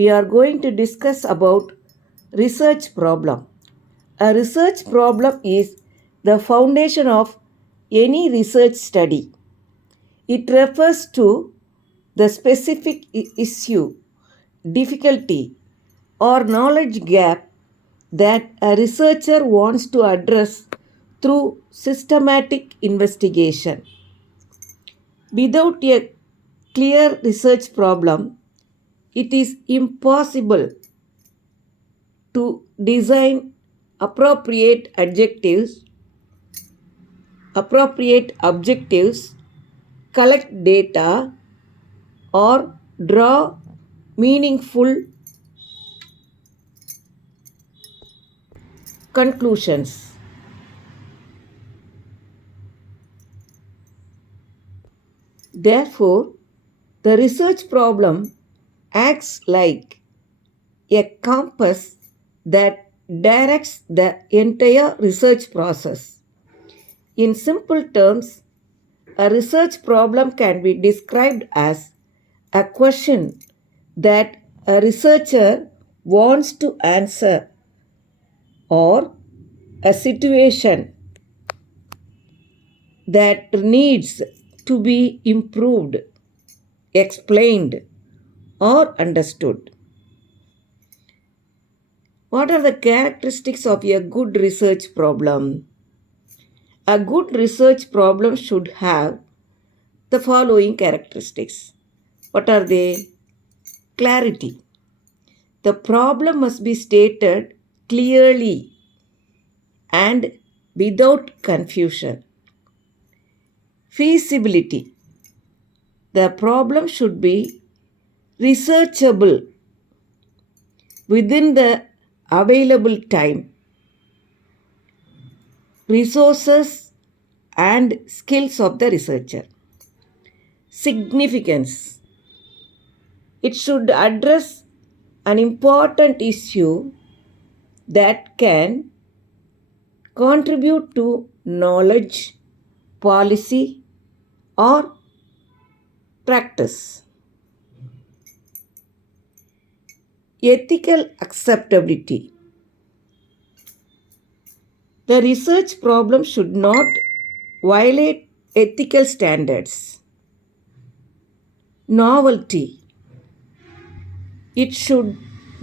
we are going to discuss about research problem. A research problem is the foundation of any research study. It refers to the specific issue, difficulty, or knowledge gap that a researcher wants to address through systematic investigation. Without a clear research problem, it is impossible to design appropriate objectives, collect data, or draw meaningful conclusions. Therefore, the research problem acts like a compass that directs the entire research process. In simple terms, a research problem can be described as a question that a researcher wants to answer, or a situation that needs to be improved, explained, or understood. What are the characteristics of a good research problem? A good research problem should have the following characteristics. What are they? Clarity. The problem must be stated clearly and without confusion. Feasibility. The problem should be researchable within the available time, resources, and skills of the researcher. Significance. It should address an important issue that can contribute to knowledge, policy, or practice. Ethical acceptability. The research problem should not violate ethical standards. Novelty. It should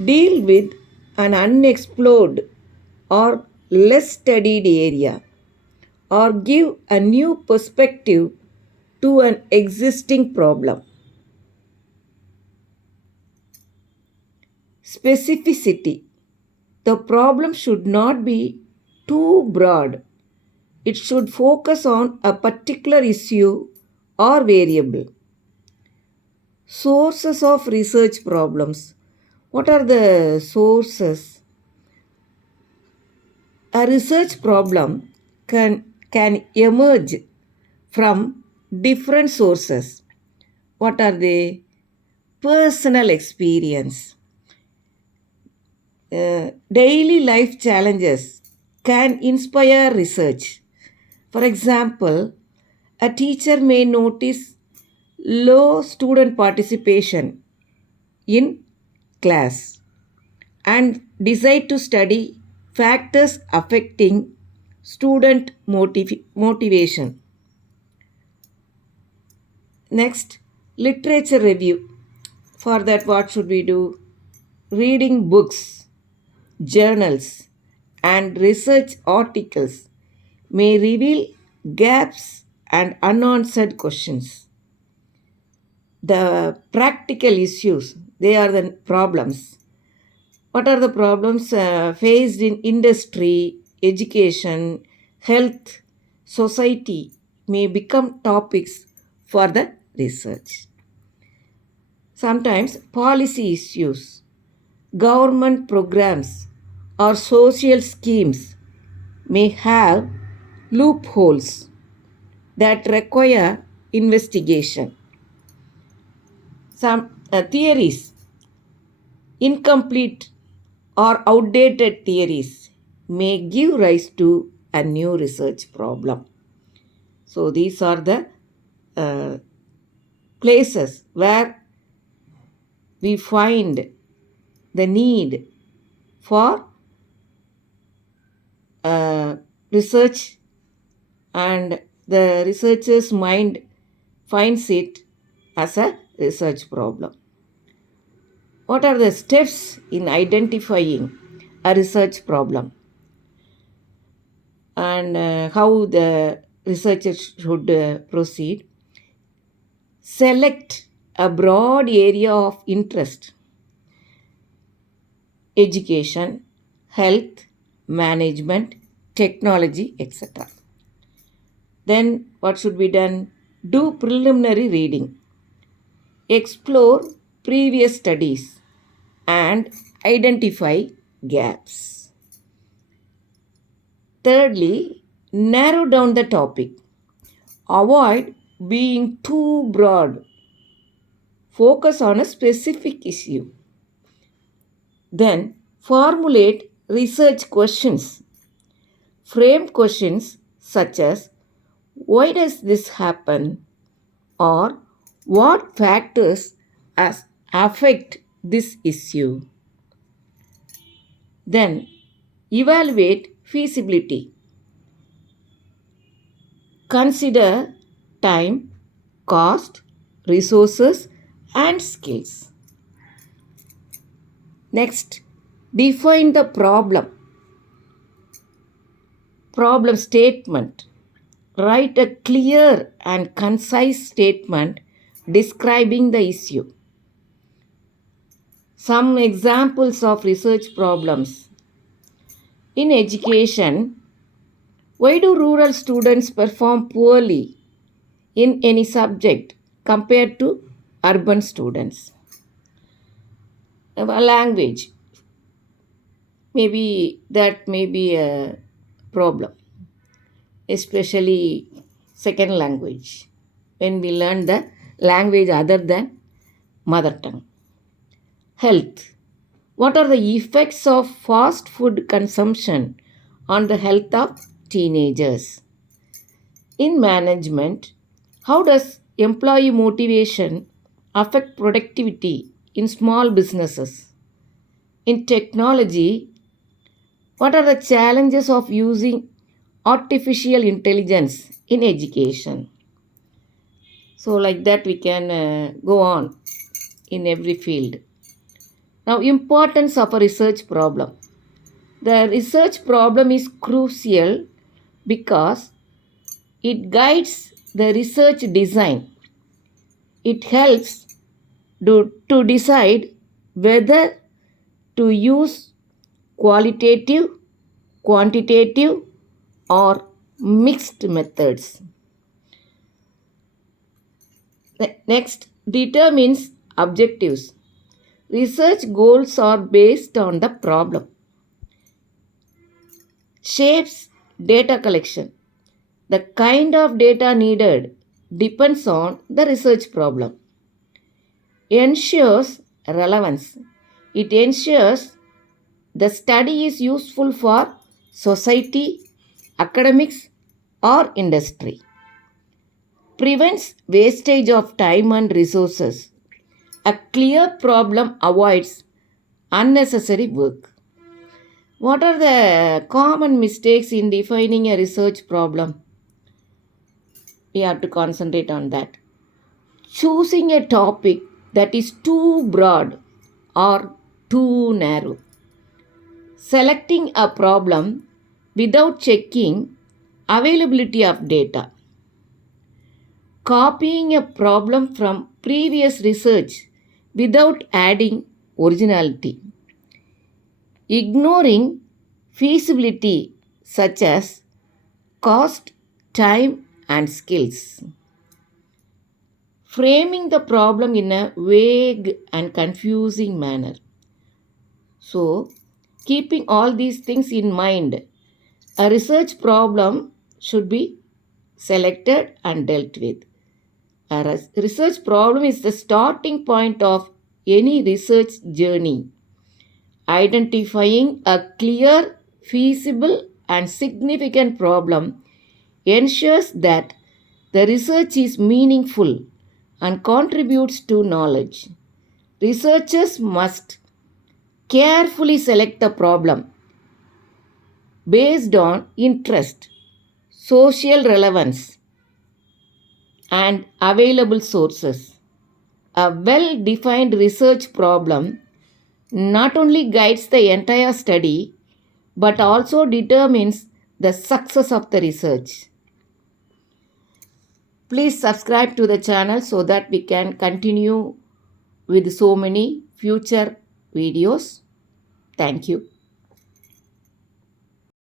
deal with an unexplored or less studied area, or give a new perspective to an existing problem. Specificity. The problem should not be too broad. It should focus on a particular issue or variable. Sources of research problems. What are the sources? A research problem can emerge from different sources. What are they? Personal experience. Daily life challenges can inspire research. For example, a teacher may notice low student participation in class and decide to study factors affecting student motivation. Next, literature review. For that, what should we do? Reading books, journals, and research articles may reveal gaps and unanswered questions. The practical issues, they are the problems. What are the problems faced in industry, education, health, society may become topics for the research. Sometimes policy issues, government programs, or social schemes may have loopholes that require investigation. Some theories, incomplete or outdated theories, may give rise to a new research problem. So these are the places where we find the need for research, and the researcher's mind finds it as a research problem. What are the steps in identifying a research problem, and how the researcher should proceed? Select a broad area of interest: education, health, management, technology, etc. Then what should be done? Do preliminary reading. Explore previous studies and identify gaps. Thirdly, narrow down the topic. Avoid being too broad. Focus on a specific issue. Then formulate research questions. Frame questions such as, why does this happen? Or what factors affect this issue? Then evaluate feasibility. Consider time, cost, resources, and skills. Next, define the problem. Problem statement. Write a clear and concise statement describing the issue. Some examples of research problems. In education, why do rural students perform poorly in any subject compared to urban students? A language. Maybe that may be a problem, especially second language, when we learn the language other than mother tongue. Health. What are the effects of fast food consumption on the health of teenagers? In management, how does employee motivation affect productivity in small businesses? In technology, what are the challenges of using artificial intelligence in education? So, like that, we can go on in every field. Now, importance of a research problem. The research problem is crucial because it guides the research design. It helps to decide whether to use qualitative, quantitative, or mixed methods. Next, determines objectives. Research goals are based on the problem. Shapes data collection. The kind of data needed depends on the research problem. Ensures relevance. It ensures the study is useful for society, academics, or industry. Prevents wastage of time and resources. A clear problem avoids unnecessary work. What are the common mistakes in defining a research problem? We have to concentrate on that. Choosing a topic that is too broad or too narrow. Selecting a problem without checking availability of data. Copying a problem from previous research without adding originality. Ignoring feasibility such as cost, time, and skills. Framing the problem in a vague and confusing manner. So, keeping all these things in mind, a research problem should be selected and dealt with. A research problem is the starting point of any research journey. Identifying a clear, feasible, and significant problem ensures that the research is meaningful and contributes to knowledge. Researchers must Carefully select the problem based on interest, social relevance, and available sources. A well defined research problem not only guides the entire study but also determines the success of the research. Please subscribe to the channel so that we can continue with so many future videos. Thank you.